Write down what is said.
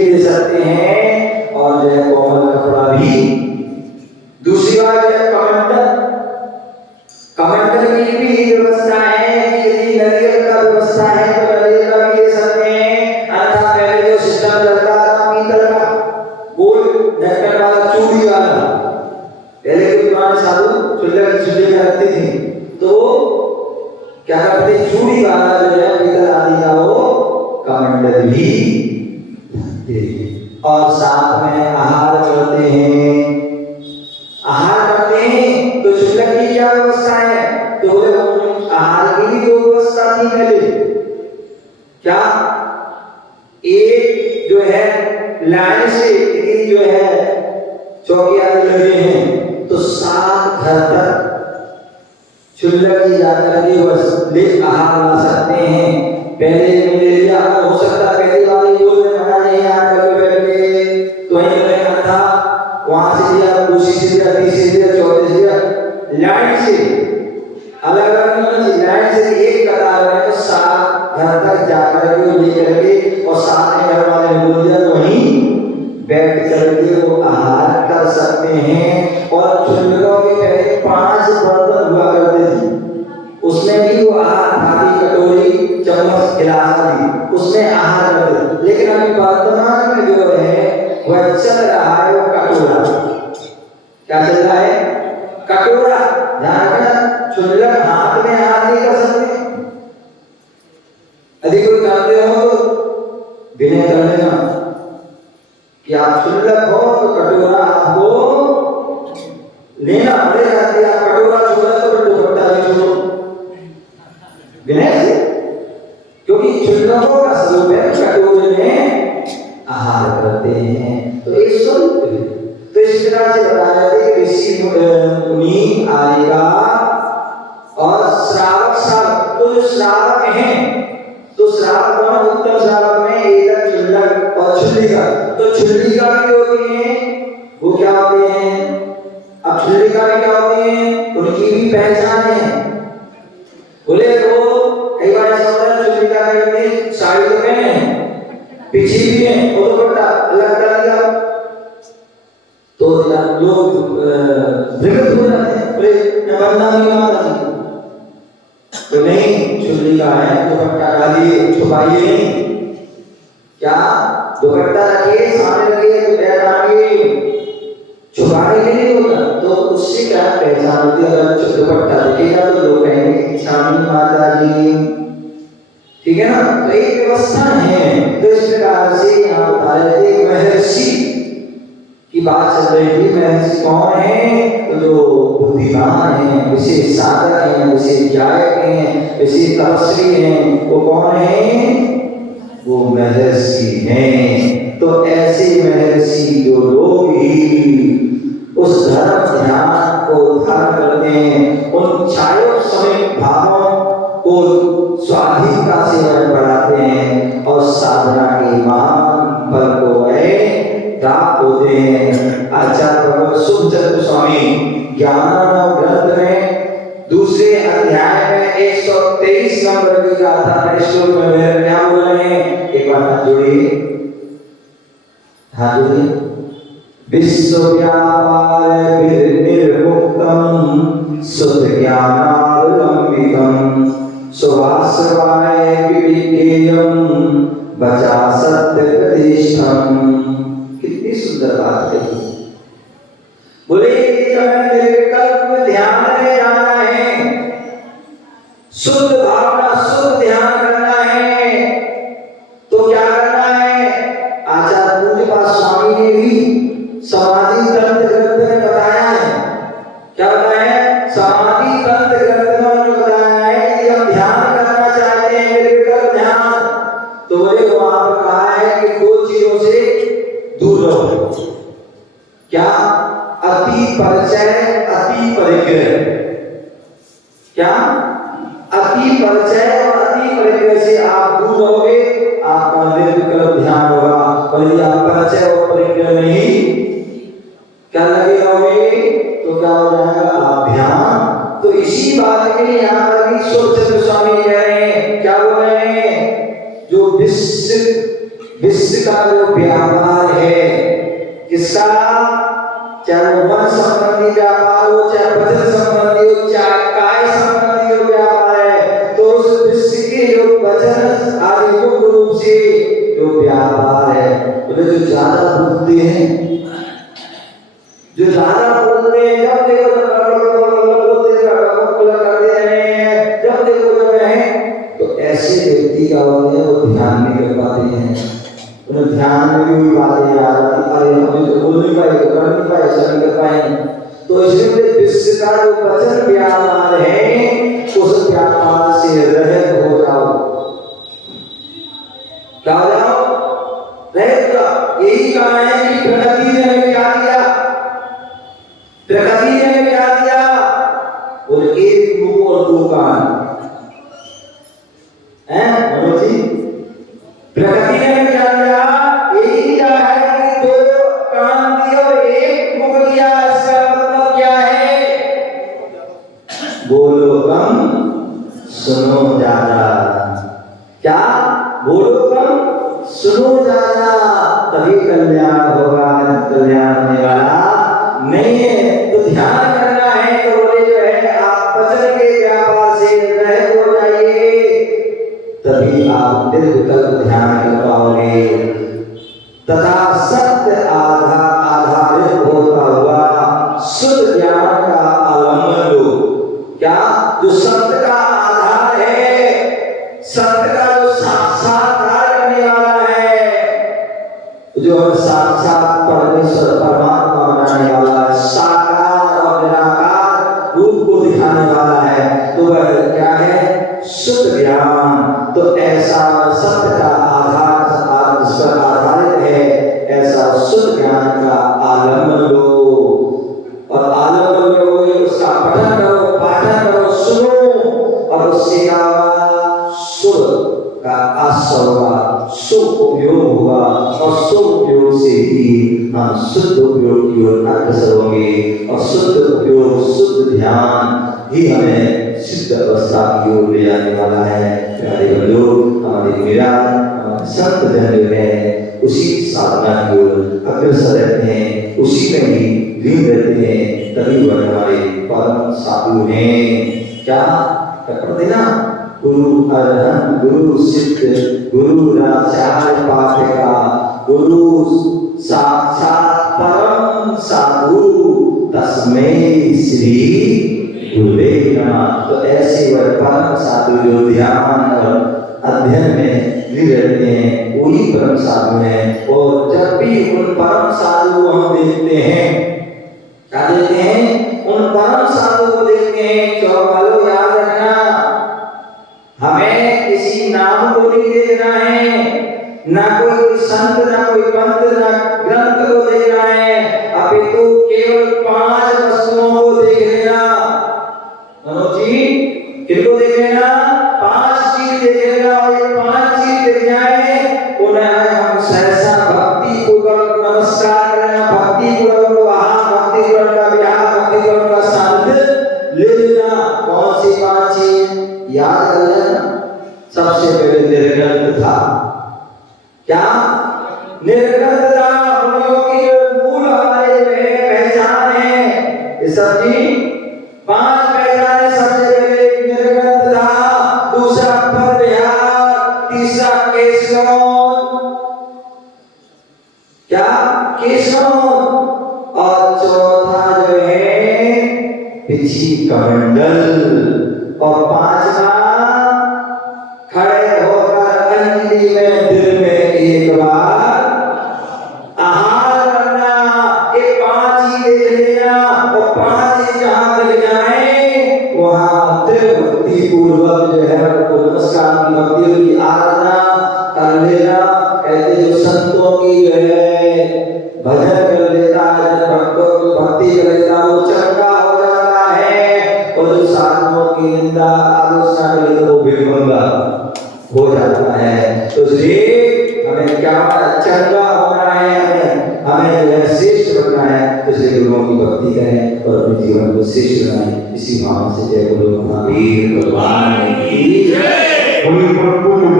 भी दे सकते हैं और जो है कोमल कपड़ा भी। दूसरी बात है कमंडल, कमंडल की भी व्यवस्था है। यदि नरियल का व्यवस्था है तो नरियल का भी दे सकते हैं। अन्यथा पहले जो सिस्टम चलता था पीतल का गोल ढक्कन वाला चूड़ी वाला, पहले के पुराने साधु चुल्हे करते थे तो क्या करते, चूड़ी वाला जो है पीतल आदि का वो कमंडल भी रखते हैं। और साथ में आहार करते हैं, आहार करते हैं तो शुल्क की क्या व्यवस्था है, तो आहार की भी दो व्यवस्था थी पहले। क्या, एक जो है लाइन से जो है चौकियां लगे हैं तो 7 घर तक शुल्क की जाकर के बस ले आहार ला सकते हैं। पहले मलेरिया हो सकता, पहले वाले बोल में मना नहीं आया बैठे तो वहीं रहना था, वहां से दिया, दूसरी से दिया, तीसरी से दिया, चौथी से दिया, लाइन से अलग अलग लाइन से एक कतार में 7 घर तक जाकर के लेकर के और साथ में घर वाले ने बोल दिया तो वहीं बैठ करके वो आहार कर सकते हैं। और चुल्हों के पहले 5 बर्तन हुआ करते थे, उसमें भी वो आहार, थाली, कटोरी, चम्मच, गिलास आदि उसमें आहार करते। लेकिन अभी वर्तमान में जो है वह चल रहा है वो कटोरा। क्या चल रहा है, कटोरा। ध्यान रखना, चुल्हा हाथ में आहार नहीं कर सकते। यदि कोई करते हो तो विनय कर लेना कि आप चुल्हा हो तो कटोरा आपको लेना पड़ेगा। कि आप कटोरा छोड़ा तो दुपट्टा भी छोड़ो विनय से, क्योंकि चुल्हों का स्वरूप है कटोरे में आहार करते हैं तो ये स्वरूप है। तो इस तरह से बताया कि ऋषि मुनि आएगा और श्रावक, श्रावक तो जो श्रावक हैं तो श्रावक कौन, उत्तम श्रावक में एक चुल्ला और चुल्लिका। तो चुल्लिका भी होती है, वो क्या होते हैं, अब चुल्लिका भी क्या होते हैं, उनकी भी पहचान है। बोले तो कई बार ऐसा होता है चुल्लिका करते साड़ी तो पहने पीछे भी है वो दुपट्टा अलग कर दिया तो लोग विगत हो जाते हैं। बोले बदनामी माता जी तो नहीं, चुल्लिका है दुपट्टा डालिए, छुपाइए नहीं। क्या दुपट्टा रखिए, सामने रखिए तो पैर डालिए, छुपाने के लिए होगा तो उससे क्या पहचान होती है। अगर दुपट्टा दिखेगा तो लोग कहेंगे शामिनी माता जी, ठीक है ना। तो एक व्यवस्था है। तो इस प्रकार से यहाँ बता रहे थे महर्षि की बात चल रही थी। महर्षि कौन है, तो जो बुद्धिमान है, विशेष साधक है, विशेष गायक है, विशेष तपस्वी है, वो कौन है, वो महर्षि हैं। तो ऐसे महर्षि जो लोग ही उस धर्म ध्यान को धारण करते हैं, उन छायो समय भावों को स्वाधीनता से बढ़ाते हैं और साधना के महान फल को प्राप्त होते हैं। आचार्य भगवत सुखचंद्र स्वामी ज्ञानानंद ग्रंथ में दूसरे अध्याय में 123 नंबर की गाथा में श्लोक में क्या बोल रहे हैं, एक बार हाथ जोड़िए, हाथ जोड़िए। विश्व व्यापार निर्मुक्तम शुद्ध ज्ञानावलंबितम सुभाषवाय विवेकेयम बचा सत्य प्रतिष्ठम। कितनी सुंदर बात है। बोले निर्विकल्प ध्यान में जाना है, शुद्ध भावना, शुद्ध ध्यान करना है तो क्या करना है। आचार्य पूज्यपाद स्वामी ने भी समाधि तंत्र ग्रंथ में बताया है। क्या बताया है, समाधि तंत्र ग्रंथ में बताया है कि हम ध्यान करना चाहते हैं निर्विकल्प ध्यान, तो बोले वहां पर कहा है कि 2 चीजों से दूर रहो। क्या, अति परिचय, अति परिग्रह। क्या, अति परिचय और अति परिग्रह से आप दूर रहोगे, आपका निर्विकल्प ध्यान होगा। और यदि आप परिचय और परिग्रह नहीं क्या लगे रहोगे तो क्या हो जाएगा, आप ध्यान। तो इसी बात के लिए यहाँ पर भी सुखचंद्र स्वामी कह रहे हैं, क्या बोल रहे हैं, जो विश्व का जो जो व्यापार है, किसका, चाहे वो मन संबंधी व्यापार हो, चाहे वचन संबंधी हो, चाहे काय संबंधी हो व्यापार है, तो उस विश्व के जो वचन आदि मुख्य रूप से जो व्यापार है, तो जो ज्यादा बोलते हैं, जो ज्यादा बोलते हैं, जब देखो करते रहे हैं, जब देखो जब है, तो ऐसे व्यक्ति का होते हैं वो ध्यान नहीं कर पाते हैं, उन्हें ध्यान में भी वही बातें याद आती, अरे हम तो बोल नहीं पाए, कर नहीं पाए, ऐसा नहीं कर पाए। तो इसलिए विश्व का जो वचन व्यापार है, उस व्यापार से रहित हो जाओ। क्या हो जाओ? रहित हो। यही कहा है कि प्रकृति ने हमें क्या दिया, प्रकृति ने हमें क्या दिया, और एक रूप और दो कान है मनोज जी। प्रकृति ने हमें क्या दिया, यही क्या है कि दो कान दिए और एक मुख दिया। इसका मतलब क्या है, बोलो कम सुनो ज्यादा। क्या, बोलो कम सुनो ज्यादा, तभी कल्याण होगा, कल्याण होने वाला नहीं है। तो ध्यान करना है, तो बोले जो है आप वचन के व्यापार से रहित हो जाइए, तभी आप निर्विकल्प ध्यान कर पाओगे। तथा सत्य आधारित होता हुआ शुद्ध ज्ञान का आलम्बन लो। क्या, जो सत्य का आधार है, सत्य का जो साक्षात्कार करने वाला है, जो साक्षात परमेश्वर परमात्मा बनाने वाला है, साकार और निराकार रूप को दिखाने वाला है, तो वह क्या है, शुद्ध ज्ञान। तो ऐसा सत्य का आधार जिस पर आधारित है, ऐसा शुद्ध ज्ञान का आलम्बन लो, और आलम्बन लोगे, उसका पठन करो, पाठन करो, सुनो, और उससे क्या शुद्ध का आश्रय होगा, शुभ उपयोग होगा, और शुभ उपयोग से ही हम शुद्ध उपयोग की ओर अग्रसर होंगे, और शुद्ध उपयोग, शुद्ध ध्यान ही हमें सिद्ध अवस्था की ओर ले जाने वाला है। प्यारे बंधु, हमारे मेरा संत जन जो है उसी साधना की ओर अग्रसर रहते हैं, उसी में ही लीन रहते हैं, तभी वह हमारे परम साधु हैं। क्या करते ना, गुरु अरहंत गुरु सिद्ध गुरु आचार्य पाठका गुरु साक्षात परम साधु तस्मै श्री गुरुवे नमः। तो ऐसे वह परम साधु जो ध्यान और अध्ययन में रहते हैं, वही परम साधु हैं। और जब भी उन परम साधु को हम देखते हैं, क्या देखते हैं, उन परम साधु को देखते हैं, चौपालो याद रखना, हमें किसी नाम को नहीं देखना है, ना कोई संत, ना कोई पंथ, ना ग्रंथ को देखना है, अपितु केवल 5 वस्तुओं को देख लेना। मनोज जी, किनको देख लेना, 5 चीज देख लेना, और ये 5 चीज देख जाए, उन्हें हम सहसा भक्ति पूर्वक नमस्कार करना, भक्ति पूर्वक वहां, भक्ति पूर्वक का विहार, भक्ति पूर्वक का सानिध्य ले लेना। कौन सी 5 चीज याद कर लेना। सबसे पहले निर्गत था। क्या, निर्गत था, मुनियों की जो मूल हमारे जो है पहचान है, इस सब जी 5 पहचाने। सबसे पहले निर्गत था, दूसरा पर विहार, तीसरा केशवन, क्या, केशवन, और चौथा जो है पिछी कमंडल, और 5वां खड़े होकर अंजलि में दिल में एक बार आहार करना। ये 5 ही देख लेना, और 5 ही जहां तक जाए वहां त्रिभक्ति पूर्वक जो है उनको नमस्कार की भक्ति की आराधना कर लेना। कहते जो संतों की जो है भजन कर लेता है, भक्तों की भक्ति कर लेता है, वो चंगा हो जाता है, और जो साधुओं की निंदा आलोचना कर लेता है वो भिड़मंगा हो जाता है। तो इसलिए हमें क्या चंगा होना है, हमें जो है श्रेष्ठ बनना है, तो इसलिए गुरुओं की भक्ति करें और अपने जीवन को श्रेष्ठ बनाएं। इसी भाव से जय गुरु महावीर भगवान की जय।